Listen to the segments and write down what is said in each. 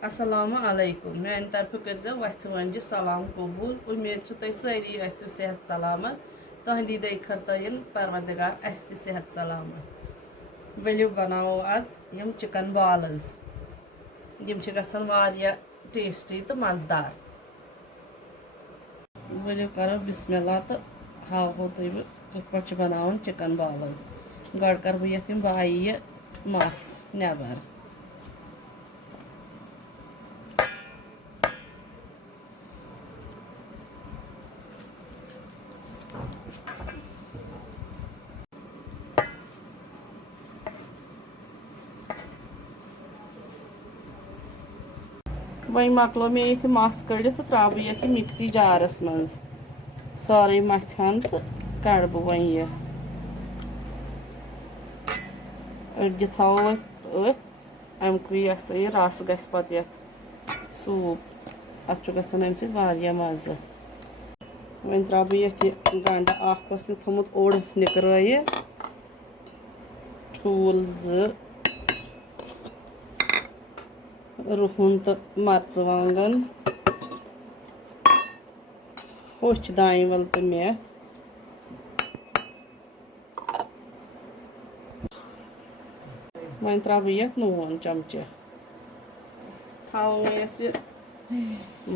अस्सलामु अलैकुम मेन तरफ कर वथ वंजि सलाम कबूल उम्मीद तुम सारी सेहत सलामत तुहदी दई खरतन परवरदिगार सेहत सलामत वलियो बनावो आज यम चिकन बॉल्स यम गया टेस्टी तो मज़ेदार वलियो करो बिस्मिल्लाह तो हावो तुम कथ बनावन चिकन बॉल्स गड कर बह ये वाई मस नबर वही मकलो मे ये मस कड़ित तो त्रा बह ये मिक्सी जारस मज सारे मथान तो कड़ बह वो ये अड़ि थो अमुक यह रस गस पे सूप अत गम सह मज़ वो त्रा बह ये गंड थोमुत ओड़ निकर ठूल रुहन तो मर्चवांगन होच दान वल तो मेथ वो त्रा बह ये नून चमचे थो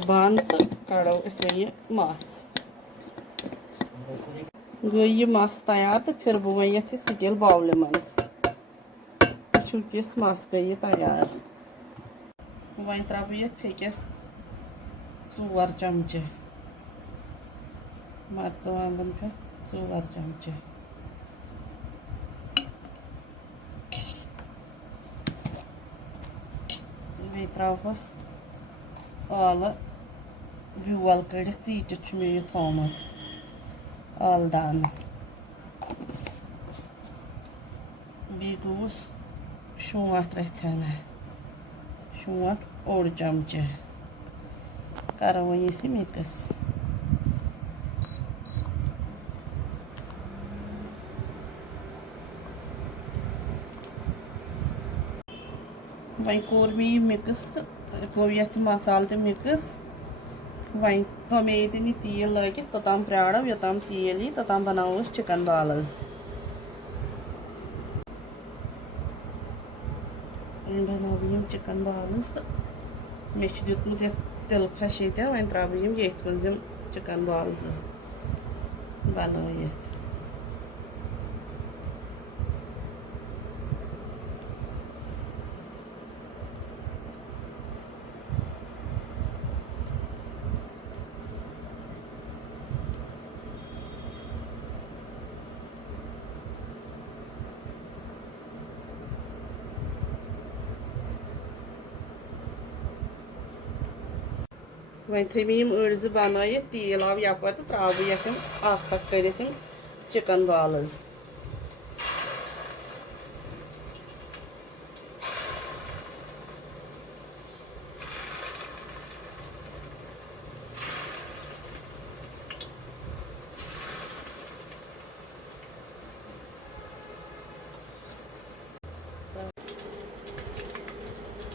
बंद तो कड़ो वो मस गई ये मस तैयार तो फिर बह वो स्टील बाउल मज मस गई तैयार वो त्रा बह ये फेकस 4 चमचे मर्चवांगन पे 4 चमचे बे त्रोस आल ब्योल कड़ित चीटित मे यह थोमुत आल दान बे गोस शोट रचन शोट ओड़ चमचे करो वो ये मिक्स वही कोर मे मिक्स तो गो ये मसाल तो मिक्स वही थो मे ये तेल लगित तोताम प्राड़ो योताम तेल यी तोताम बनावो चिकन बॉल्स बनाव यम चिकन बॉल्स तो मे दुतमुत तिल फश ये वो त्रा बह ये मज चिकन बॉल्स बनवित वही थी मे अड़ बन तेल आव यप तो त्रा बह ये कर चिकन बॉल्स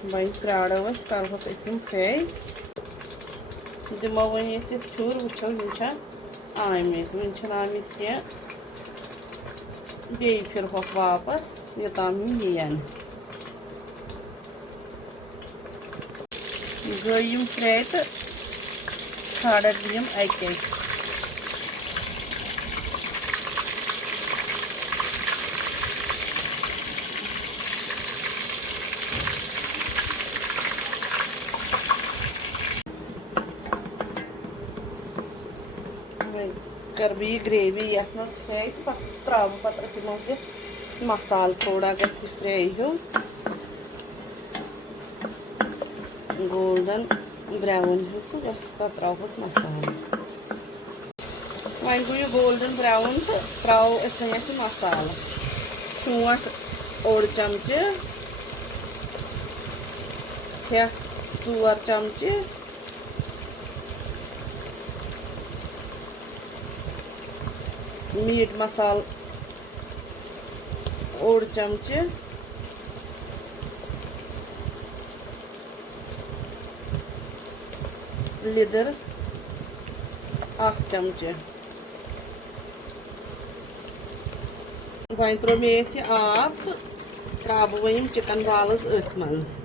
वही प्राड़ोस करो फ्राई दिमो वो थुर वो आमित वो आमित कह बे फिर वापस योताम यीन गई फ्राई तो खाड़ दिम अके कर बह ग्रेवी ये फ्राई तो बस त्रो पे मज मसाल थोड़ा ग फ्राई हूँ गोल्डन ब्राउन हूँ तो बस पे त्रोस मसाल वो गो यह गोल्डन ब्राउन तो त्रो ये मसाल शोट ओड़ चमचे हेक 4 चमचे मीट मसाल ओड़ चमचे लिदर 1 चमचे वन त्रो मे आब तो त्रा बह चिकन बाल्स अथ मज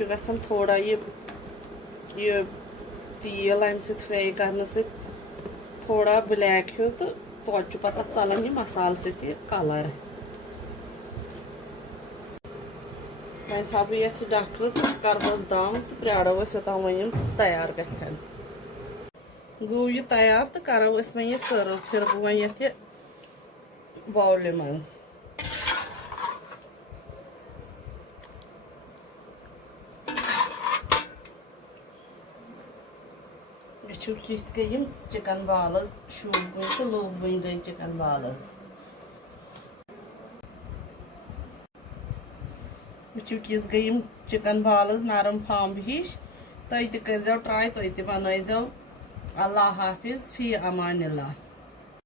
गन थोड़ा ये तेल अम फ्राई कर थोड़ा ब्लैक हो तो तोत पत चलान यह मसाल सत कलर वो थो बह ये ढक्न तो कर दम तो प्राड़ो योतान वो तैयार गन गो यह तैयार तो करो वो यह सर्व फिर वो ये बाउल मज कित गई चिकन बाल्स शूब वन तो लोब वन गई चिकन बाल्स किस गई चिकन बाल्स नरम फम्ब हिश तुम तह कर ट्राई तुम तह बनो अल्लाह हाफिज फी अमानिल्लाह।